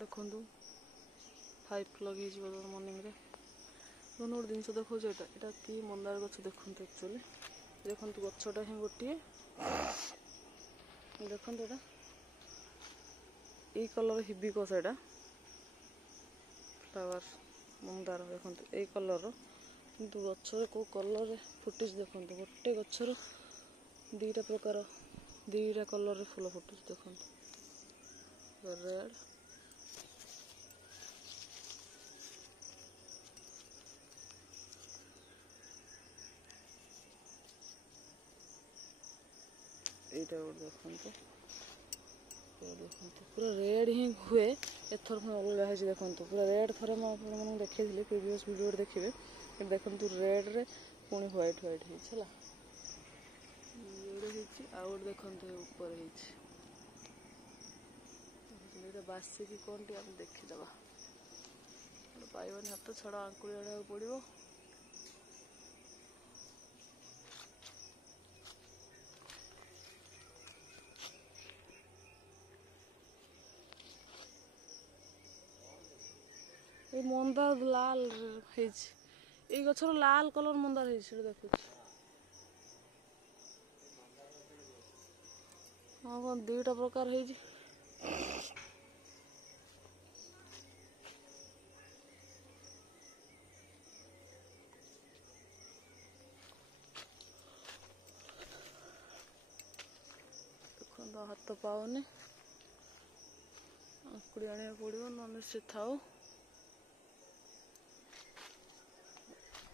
देखु 5 लगे मर्निंग रे गोटे जिन देखो यहाँ कि मंदार गछ देखते एक्चुअली देखो गछटा ही गोटे देखो यहाँ ये कलर हिबिको सेटा फ्लावर मंदार देखो ये कलर किंतु गचर को कलर फुटिज देखो गोटे गचर दीटा प्रकार दीटा कलर फूल फुटुच देखो रेड एटा देखो पूरा रेड ही हुए एथर पुणी अलग है देखो पूरा रेड थर मुझे देखी प्रीवियस वीडियो देखिए देखो रेड रे पुणी व्हाइट व्हाइट है आउट देखो ऊपर है बासी कि कौन टी आम देखीदे पाइबन हाथ छड़ा आंकुड़ी आड़ा पड़ो ये मंदार लाल है गचर लाल कलर मंदार है देखु हाँ कौन दीटा प्रकार है देखो हाथ पाओनी आंकुड़ी आने पड़ो ना से थाओ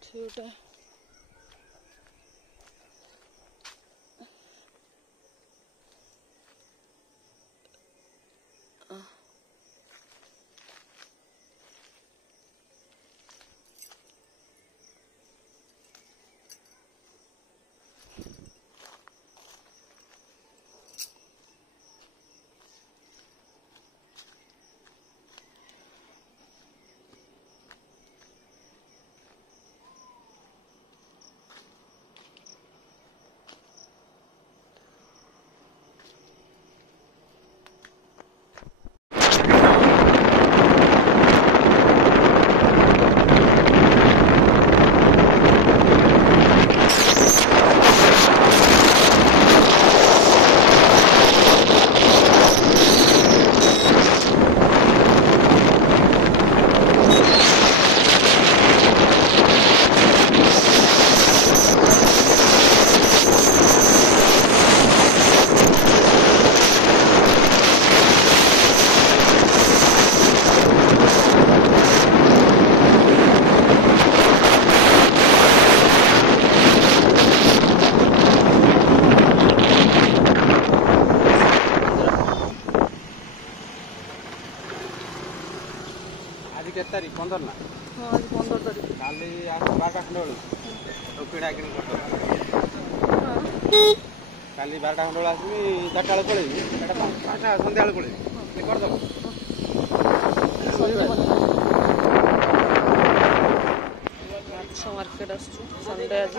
छोटा केत तारीख 15 ना हाँ आज 15 तारीख काली 12टा खंड बेलू किणा कि काली 12टा खंड बेलू आसमी 4टा बेले पलैबी सन्ध्या बेले पलैबी करदेव माछ मार्केट आसु संडे आज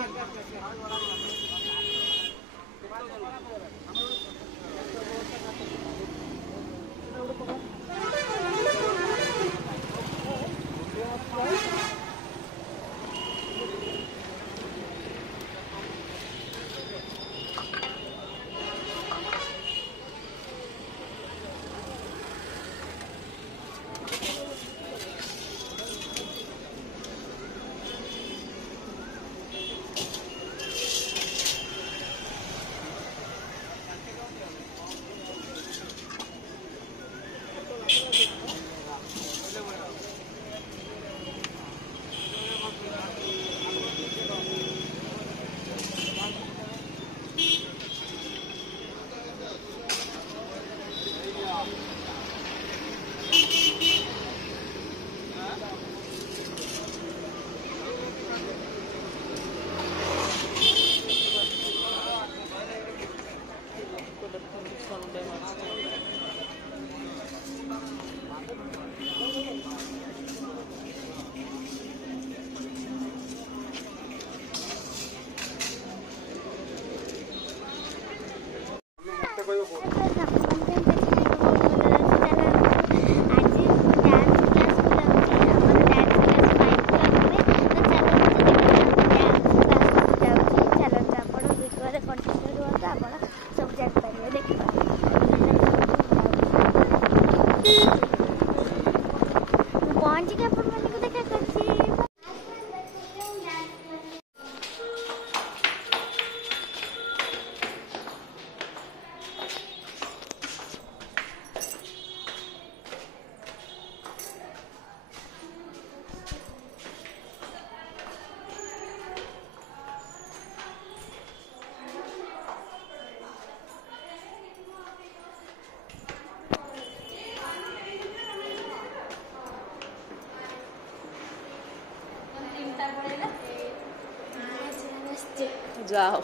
जाओ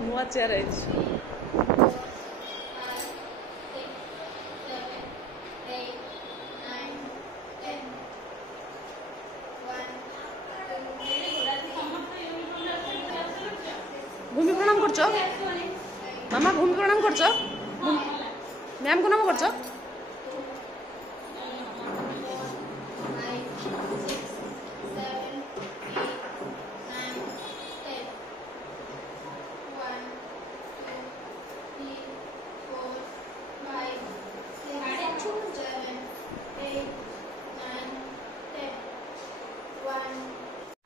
नुआ चेयर है भूमि प्रणाम करछ मामा भूमि प्रणाम करछ मैम को नाम करछ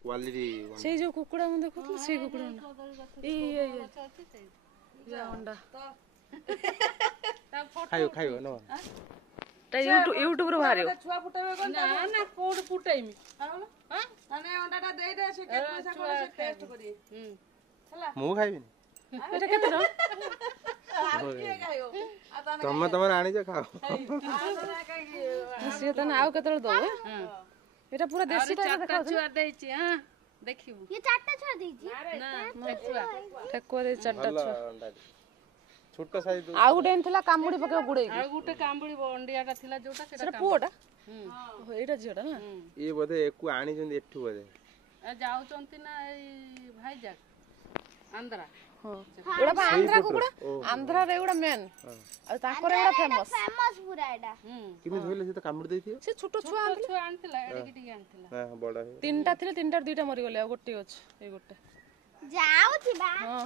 क्वालिटी से जो कुकुड़ा में देखो से कुकुड़ा ये या अंडा खाइयो खाइयो न ता यूट्यूब रो बाहरियो छुआ फुटावे कोन ना ना कोड फुटाइमी हां माने अंडाटा देई दे से के पैसा करे से टेस्ट करी हला मु खाइबिनी एटा केते रो के खाइयो तमे तमे आनी जे खाओ से त ना आउ केते दो एटा पूरा देसी टाइप देखा छुआ देई छी हां देखियो ये चारटा छुआ देई ना छुआ ठेकुआ दे चारटा अंडा छोटा साइज आउ गुटे एनथिला कामुडी पके गुडे आ गुटे कांबळी अंडियाटा थिला जोटा सेटा पुओटा एटा झियोटा ना ये बोधे एकु आनी जंदी एठु बोधे जाउचंती ना ए भाई जाक आंध्रा एड़ा बा आंध्रा कुकुड़ा आंध्रा रे एड़ा मेन आ ताकर एड़ा फेमस फेमस पूरा एटा किमि धोइले से त कामुडी देथियो से छोटो छुआ आंध्रा छुआ आनथिला एडी किटी आनथिला हां बडा है तीनटा थिले तीनटा दुईटा मरि गेले आ गोटे अछि ए गोटे जाऊ थिबा हां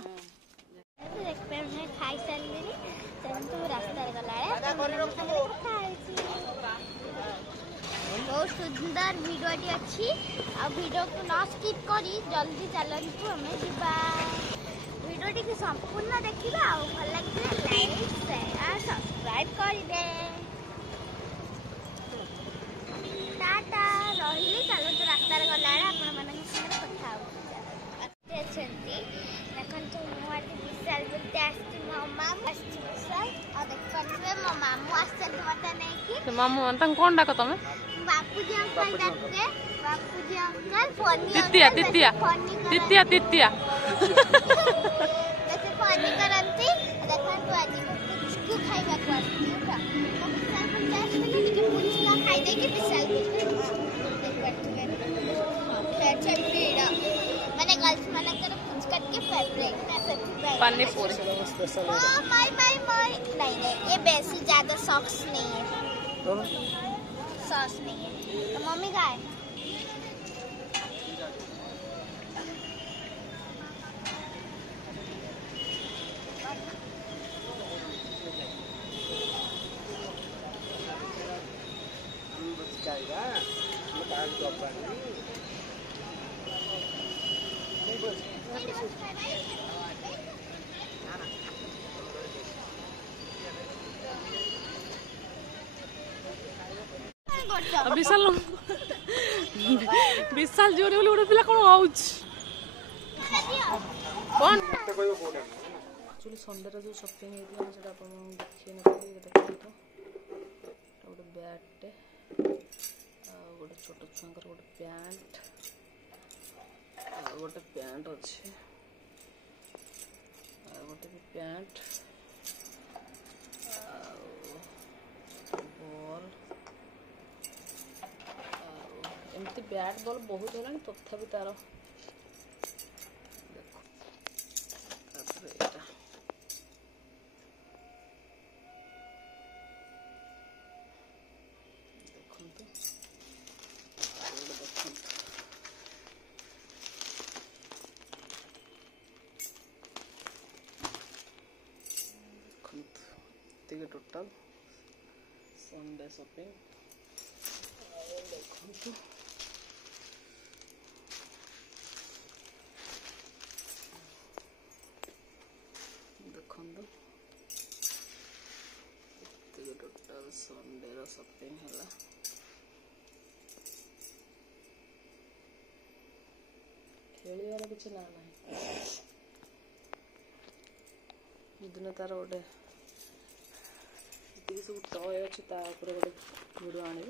देख पे मैं खाई सारलिनी तन तो रास्ता रे गला रे बहुत सुंदर वीडियोटी अच्छी आ वीडियो को ना स्किप करी जल्दी चलंतु हमें जीवा वीडियोटी को संपूर्ण देखिबा आ भल लगे लाइक शेयर आ सब्सक्राइब करी दे टाटा रहिली चलंतु रास्ता रे गला रे आपण मन संगे कथा हो अछंती देखन तो मुआटी विशाल बोलते आस्ती मामा आस्ती विशाल और देखन में मामू आस्ते मत नहीं की से मामू अंतन कोन डाको तमे बापूजी अंकल डाकते बापूजी अंकल फोनी तितिया तितिया तितिया तितिया जैसे फोनी करंती देखन तो आज कुछ खाइबा को आस्ती उठा तो विशाल बोलते आस्ती के पुचका खाई दे कि विशाल बोलते पेड़ा मैंने गर्ल्स माने कर पुचका के फेवरेट मैं सबसे पानी पूरी माय नहीं ये बेसी ज्यादा सॉस नहीं है सॉस नहीं है तो मम्मी का है विशाल विशाल जोरे बोली गोटे पिला कोन आउछ कोन एक्चुअली संडे रे जो शॉपिंग हेतिला सेटा अपन देखिए न पड़ी देखो तो गोटे बैट गोटे छोट छुआंकर गोटे पैंट अच्छे गोटे भी पैंट बॉल एमती बैट बॉल बहुत है तथापि तार टोटल संडे शॉपिंग देखो टोटल संडे रो शॉपिंग है खेलिबार किसी ना ना दिन तार गोटे सब टय अच्छे गोटे भिडियो आने